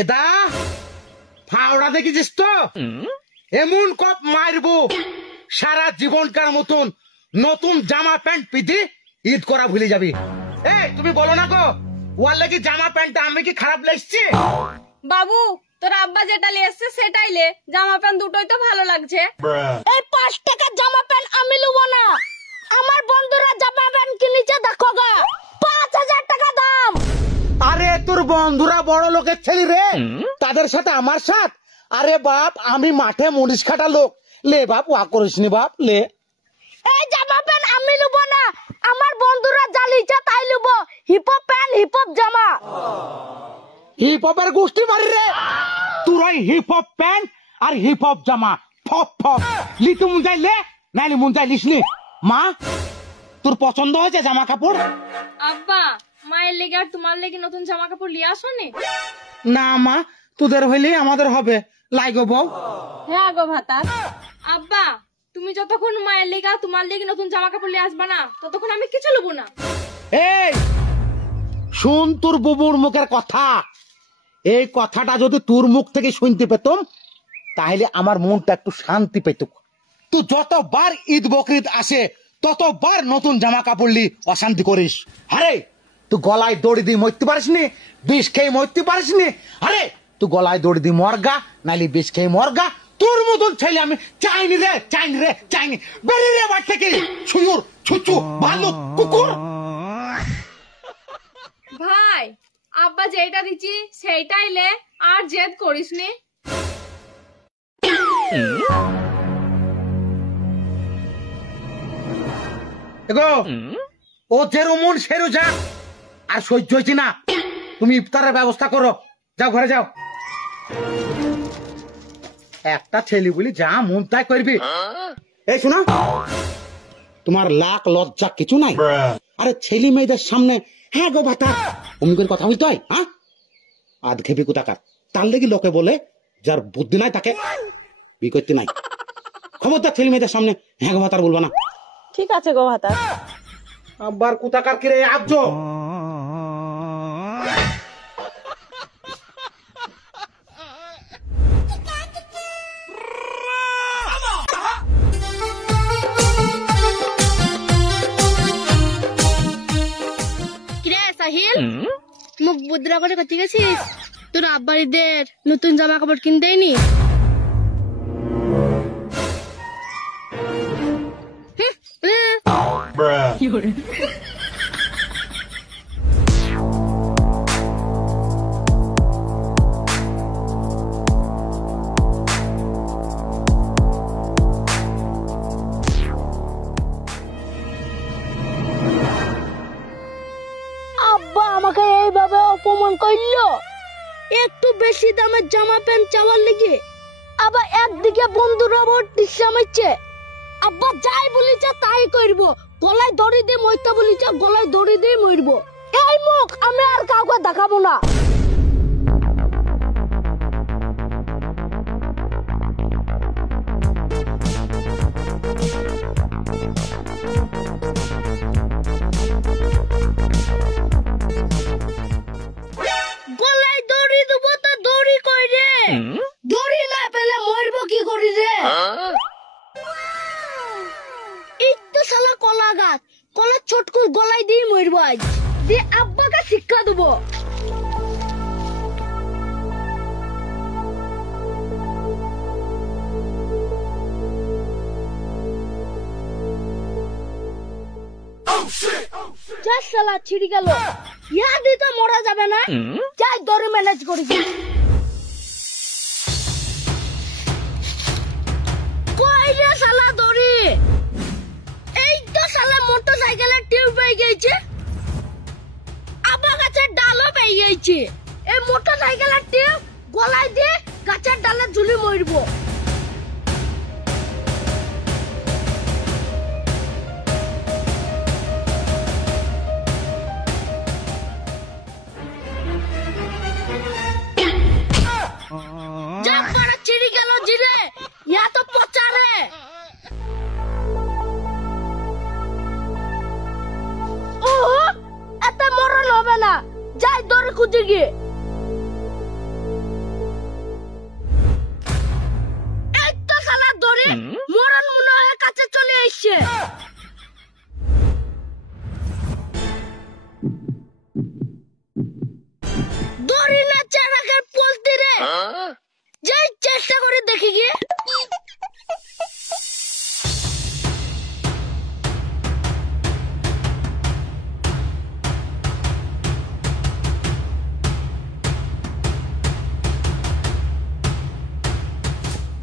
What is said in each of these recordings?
এদা ফাওড়া দেখেছিস তো এমন কপ মারবো সারা জীবনকার মতন নতুন জামা প্যান্ট পিঁধে ঈদ করা ভুলে যাবি। তুমি বলো না গো ওয়ার লাগি জামা প্যান্টটা আমি কি খারাপ লাগছে? বাবু তোর আব্বা যেটা লেসছে সেটাই লে, জামা প্যান্ট দুটোই তো ভালো লাগছে। এই 5 টাকার জামা প্যান্ট আমি লুবো না, আমার বন্ধুরা জামা প্যান্ট কিনেছে দেখো গা 5000 টাকা দাম। আরে তোর বন্ধুরা বড় লোকের ছেলে রে, তাদের সাথে আমার সাথ। আরে বাপ আমি মাঠে মুনিশ খাটা লোক, লে বাপ ওয়া করিস নি বাপ লে। এই জামা প্যান্ট আমি লুবো না, আমার বন্ধুরা যা লিচে তাই লুবো, hip hop pant hip hop জামা। হিপ হপের গোষ্ঠী মারি রে তোর, ওই হিপ হপ প্যান্ট আর হিপ হপ জামা ফপ ফপ লি। তুই মুন যাই লে নাইলে মুন যাই লিস নি। মা তোর পছন্দ হয়েছে জামা কাপড়? আব্বা মায়ের লেগে আর তোমার লেগে নতুন জামা কাপড় নিয়ে আসোনি? না মা তোদের হইলে আমাদের হবে লাইগো বউ। হ্যাঁ গো ভাতার। আব্বা তুমি যতক্ষণ মায়ের লেগে আর তোমার লেগে নতুন জামা কাপড় নিয়ে আসবা না ততক্ষণ আমি কিছু নেবো না। এই শুন তোর বুবুর মুখের কথা, এই কথাটা যদি তোর মুখ থেকে শুনতে পেতাম তাহলে আমার মনটা একটু শান্তি পেত। তুই যতবার ঈদ বকরিদ আসে ততবার নতুন জামা কাপড় লি অশান্তি করিস। আরে তুই গলায় দড়ি দিয়ে মরতে পারিস নি, বিষ খেয়ে মরতে পারিস নি। আরে তুই গলায় দড়ি দিয়ে মরগা নাইলে বিষ খেয়ে মরগা। তোর মতন ছেলে আমি চাইনি রে, চাইনি রে, চাইনি। বেরিয়ে রে বাড়ি থেকে সুন্দর ছুচু ভালো কুকুর। ভাই আব্বা যেটা দিচ্ছি সেইটাই লে, আর জেদ করিস নি। ও যেরমন সেরু যা, আর সহ্য হয়েছি না। তুমি ইফতারের ব্যবস্থা করো, যাও ঘরে যাও। একটা ছেলে বলি যা মন তাই করবি। এই শোনা তোমার লাখ লজ্জা কিছু নাই? আরে ছেলে মেয়েদের সামনে হ্যাঁ গো ভাতা অমনি করে কথা হইতে হয়? হ্যাঁ আধ খেপি কোথাকার। তার লেগে লোকে বলে যার বুদ্ধি নাই তাকে বি করতে নাই। খবরদার ছেলে মেয়েদের সামনে হ্যাঁ গো ভাতার বলবা না। ঠিক আছে গো ভাতার। আবার কোথাকার কিরে আবজো। মুখ বুদ্রা করে করতে গেছিস? তোর আব্বার ঈদের নতুন জামা কাপড় কিনে দেয়নি? আব্বা আমাকে এইভাবে অপমান করলো, একটু বেশি দামের জামা প্যান্ট চাওয়ার লেগে। আবার একদিকে বন্ধুরা ভর্তি সামাইছে। আব্বা যাই বলিছে তাই করব, গলায় দড়ি দিয়ে মরতে বলিছে গলায় দড়ি দিয়ে মরব। এই মুখ আমি আর কাউকে দেখাবো না। গলায় দড়ি দেবো তো দড়ি কই রে? দড়ি না পেলে মরবো কি করি রে? এই তো শালা কলা গাছ, কলা ছোটকু গলায় দিয়ে মরবো আজ, দিয়ে আব্বাকে শিক্ষা দেবো। যা শালা ছিড়ি গেল, ইয়া দিতে মরা যাবে না, যাই দড়ি ম্যানেজ করি। কই রে শালা দড়ি? এই তো শালা মোটরসাইকেলের টিউব পেয়ে গেছে, আবার গাছের ডালও পেয়ে গেছে। এই মোটরসাইকেলের টিউব গলায় দিয়ে গাছের ডালে ঝুলি মরবো। ওহো, এত মরণ হবে না, যাই দড়ি খুঁজে গিয়ে। দড়ি না চারাকের পোলতে রে যাই চেষ্টা করে দেখি গিয়ে।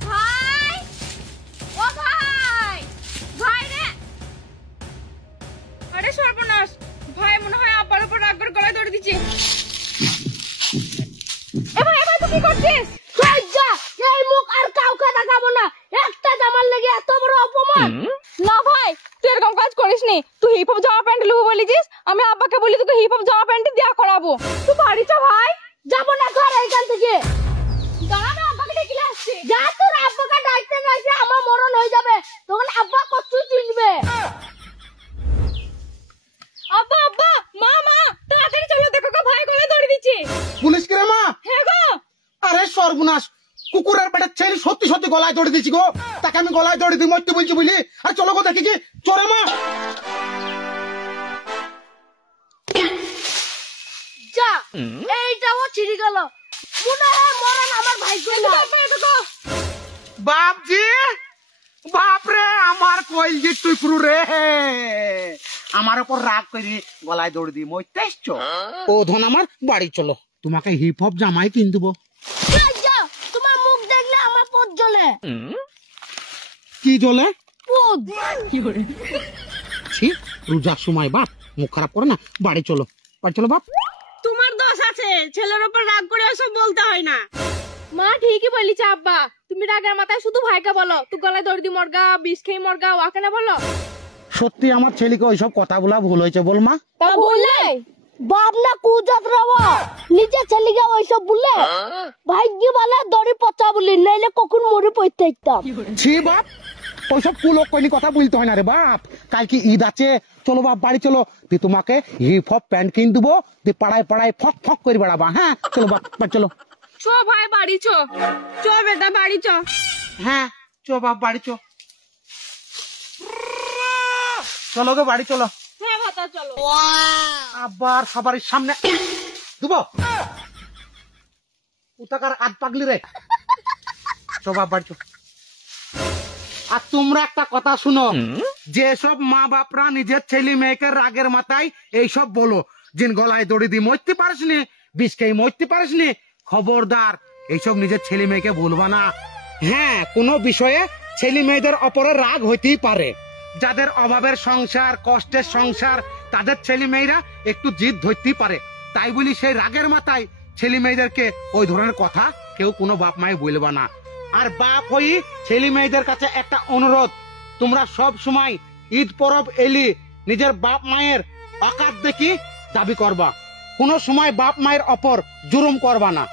ভাই, ও ভাই, ভাই রে। আরে সর্বনাশ, ভাই মনে হয় আব্বার উপর রাগ করে গলায় দড়ি দিচ্ছে। এ ভাই তুই কি করছিস? যা এই মুখ আর কাউকে দেখাবো না, একটা জামার লেগে এত বড় অপমান। না ভাই, তুই এরকম কাজ করিস নি। তুই হিপ হপ জামা প্যান্ট লুবো বলেছিস, আমি আব্বাকে বলি তোকে হিপ হপ জামা প্যান্ট দিয়া করাবো। তুই বাড়ি চ ভাই। যাবো না ঘর এইখান থেকে। দাঁড়া না, আব্বাকে ডেকে নিয়ে আসছি। যা তোর আব্বাকে ডাকতে ডাকতে আমার মরণ হয়ে যাবে, তখন আব্বা কষ্ট চিনবে। আব্বা আব্বা, মা মা, তাড়াতাড়ি চলো, দেখো গো ভাই গলায় দড়ি দিচ্ছে। পুলিশ কে রে মা? হ্যাঁ গো। আরে সর্বনাশ, কুকুরের পেটের ছেলে সত্যি সত্যি গলায় দড়ি দিচ্ছি গো। তাকে আমি গলায় দড়ি দিই মরতে বলছি বুঝলি। আর চলো গো দেখি কি চলে মা। যা এইটাও ছিড়ে গেল, মনে হয় মরণ আমার ভাগ্য না। বাপজি, বাপরে আমার কইলজি তুই পুরো রে, আমার উপর রাগ করে গলায় দড়ি দিই মরতে এসছো। ও ধন আমার বাড়ি চলো, তোমাকে হিপ হপ জামাই কিনে দেবো। যা, তোমার মুখ দেখলে আমার পথ জ্বলে। কি জ্বলে? পথ। ছি, রোজার সময় বাপ মুখ খারাপ করে না, বাড়ি চলো, বাড়ি চলো বাপ। তোমার দোষ আছে, ছেলের উপর রাগ করে ওসব বলতে হয় না। মা ঠিকই বলিছে আব্বা, তুমি রাগের মাথায় শুধু ভাইকে বলো তুই গলায় দড়ি দি মরগা, বিষ খেয়ে মরগা, ওকে না বলো। সত্যি আমার ছেলেকে ওইসব কথা বলা ভুল হয়েছে বল মা। তা বললে বাপ না কুজাত রাবা নিজে ছেলেকে ওইসব বললে ভাগ্য বলে দড়ি পচা বলি, নাইলে কখন মরে পড়তে ইতাম। ছি বাপ, ওইসব কুলোক কইনি কথা বলতে হয় না রে বাপ। কালকে ঈদ আছে, চলো বাপ বাড়ি চলো, তুই তোমাকে হিপ হপ প্যান্ট কিনে দেবো, তুই পাড়ায় পাড়ায় ফক ফক করে বেড়াবা। হ্যাঁ চলো বাপ, বাড়ি চলো। চো ভাই বাড়ি চো, চো বেটা বাড়ি চো। হ্যাঁ চো বাপ বাড়ি চো, চলো গো বাড়ি চলো। হ্যাঁ ভাতা চলো। আবার সবার সামনে দুবো উতাকার আধ পাগলি রে। চো বাপ বাড়ি চো। আর তোমরা একটা কথা শুনো, যেসব মা বাপরা নিজের ছেলে মেয়েকে রাগের মাথায় এইসব বলো যে গলায় দড়ি দিয়ে মরতে পারিস নি, বিষ খেয়ে মরতে পারিস নি, খবরদার এইসব নিজের ছেলে মেয়েকে বলবা না। হ্যাঁ, কোনো বিষয়ে ছেলে মেয়েদের অপরে রাগ হইতেই পারে, যাদের অভাবের সংসার, কষ্টের সংসার, তাদের ছেলে মেয়েরা একটু জিদ ধরতেই পারে। তাই বলি সেই রাগের মাথায় ছেলে মেয়েদেরকে ওই ধরনের কথা কেউ কোনো বাপ মায়ে বলবা না। আর বাপ হই ছেলে মেয়েদের কাছে একটা অনুরোধ, তোমরা সব সময় ঈদ পরব এলি নিজের বাপ মায়ের অকাত দেখি দাবি করবা, কোনো সময় বাপ মায়ের অপর জুলুম করবা না।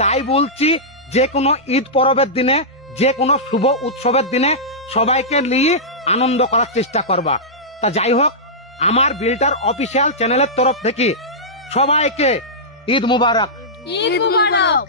তাই বলছি, যে কোনো ঈদ পরবের দিনে, যে কোনো শুভ উৎসবের দিনে সবাইকে নিয়ে আনন্দ করার চেষ্টা করবা। তা যাই হোক, আমার বিল্টার অফিসিয়াল চ্যানেলের তরফ থেকে সবাইকে ঈদ মুবারক। ঈদ মুবারক।